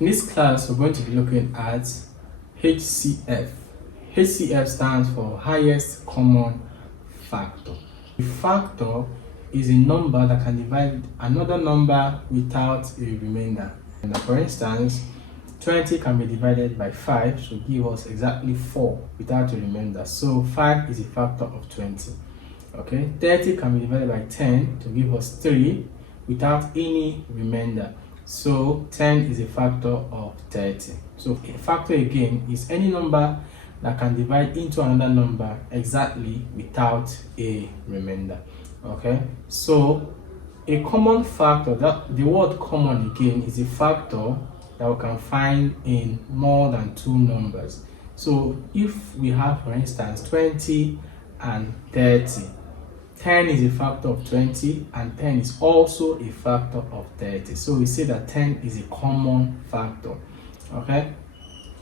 In this class, we're going to be looking at HCF. HCF stands for highest common factor. A factor is a number that can divide another number without a remainder. And for instance, 20 can be divided by 5 to give us exactly 4 without a remainder. So 5 is a factor of 20. Okay, 30 can be divided by 10 to give us 3 without any remainder. So 10 is a factor of 30. So a factor again is any number that can divide into another number exactly without a remainder. Okay, so a common factor, that the word common again is a factor that we can find in more than two numbers. So if we have, for instance, 20 and 30, 10 is a factor of 20 and 10 is also a factor of 30. So we say that 10 is a common factor. Okay,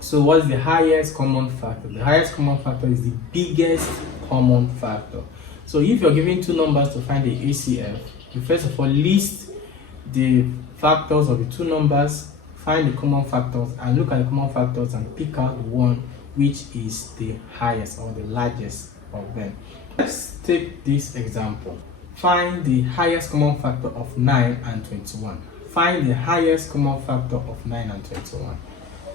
so what is the highest common factor? The highest common factor is the biggest common factor. So if you're given two numbers to find the HCF, you first of all list the factors of the two numbers, find the common factors, and look at the common factors and pick out the one which is the highest or the largest of them. Let's take this example. Find the highest common factor of 9 and 21. Find the highest common factor of 9 and 21.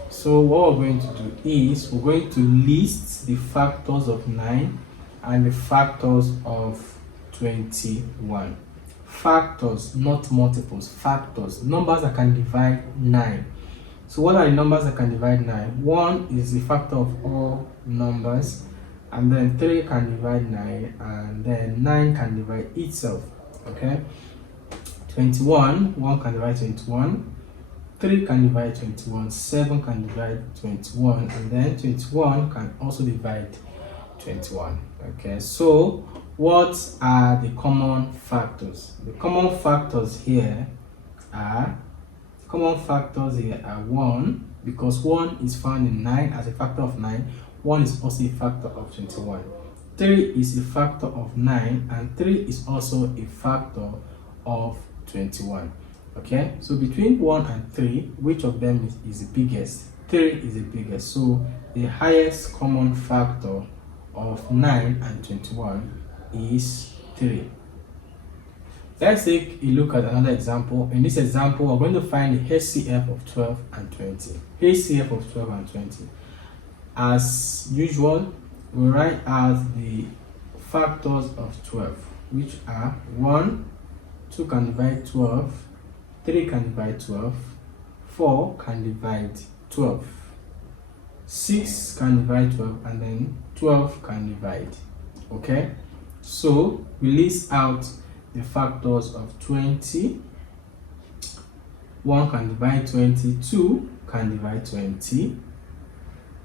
So what we're going to do is we're going to list the factors of 9 and the factors of 21. Factors, not multiples, factors, numbers that can divide 9. So what are the numbers that can divide 9? 1 is the factor of all numbers, and then 3 can divide 9, and then 9 can divide itself. Okay, 21, 1 can divide 21, 3 can divide 21, 7 can divide 21, and then 21 can also divide 21. Okay, so what are the common factors? The common factors here are 1, because 1 is found in 9 as a factor of 9. 1 is also a factor of 21. 3 is a factor of 9, and 3 is also a factor of 21. Okay, so between 1 and 3, which of them is the biggest? 3 is the biggest. So the highest common factor of 9 and 21 is 3. Let's take a look at another example. In this example, we're going to find the HCF of 12 and 20. HCF of 12 and 20. As usual, we write out the factors of 12, which are 1, 2 can divide 12, 3 can divide 12, 4 can divide 12, 6 can divide 12, and then 12 can divide. Okay, so we list out the factors of 20. 1 can divide 20, 2 can divide 20,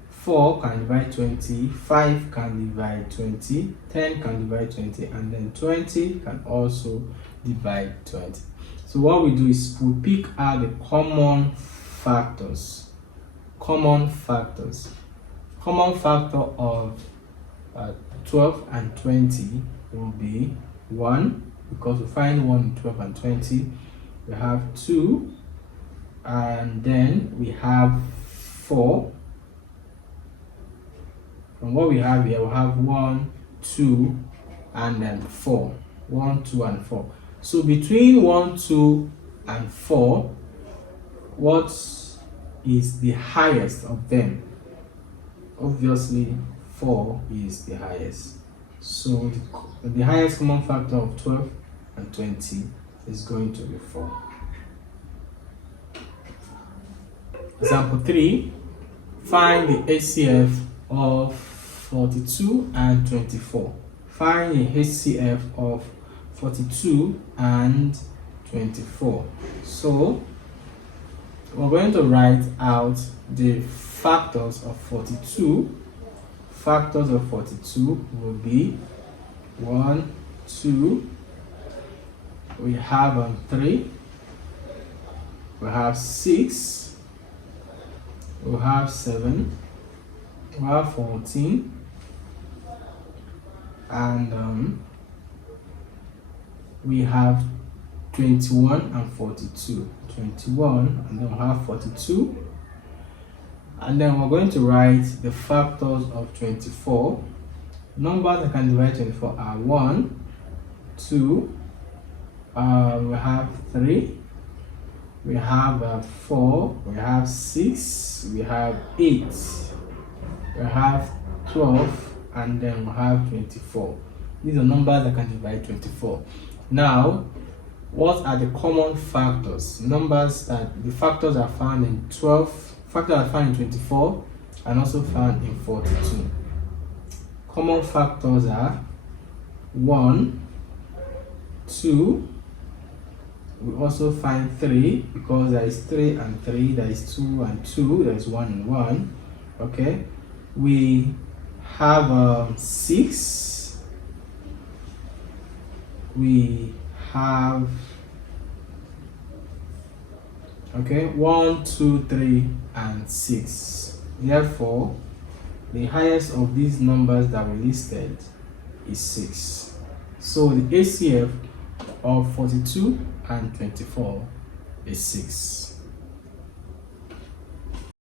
4 can divide 20, 5 can divide 20, 10 can divide 20, and then 20 can also divide 20. So what we do is we pick out the common factors. Common factor of 12 and 20 will be 1, because we find 1 in 12 and 20. We have 2, and then we have 4. From what we have here, we have 1, 2, and then 4. 1, 2, and 4. So between 1, 2, and 4, what is the highest of them? Obviously, 4 is the highest. So the highest common factor of 12 and 20 is going to be 4. Example 3. Find the HCF of 42 and 24. Find the HCF of 42 and 24. So we're going to write out the factors of 42. Factors of 42 will be 1, 2, we have 3, we have 6, we have 7, we have 14, and we have 21 and 42. 21, and then we have 42 And then we're going to write the factors of 24. Numbers that can divide 24 are 1, 2, we have 3, we have 4, we have 6, we have 8, we have 12, and then we have 24. These are numbers that can divide 24. Now, what are the common factors? Numbers that the factors are found in 12, factors are found in 24, and also found in 42. Common factors are 1, 2, we also find 3 because there is 3 and 3, there is 2 and 2, there is 1 and 1. Okay, we have 6, we have 1, 2, 3 and 6. Therefore, the highest of these numbers that we listed is 6. So the HCF of 42 and 24 is 6.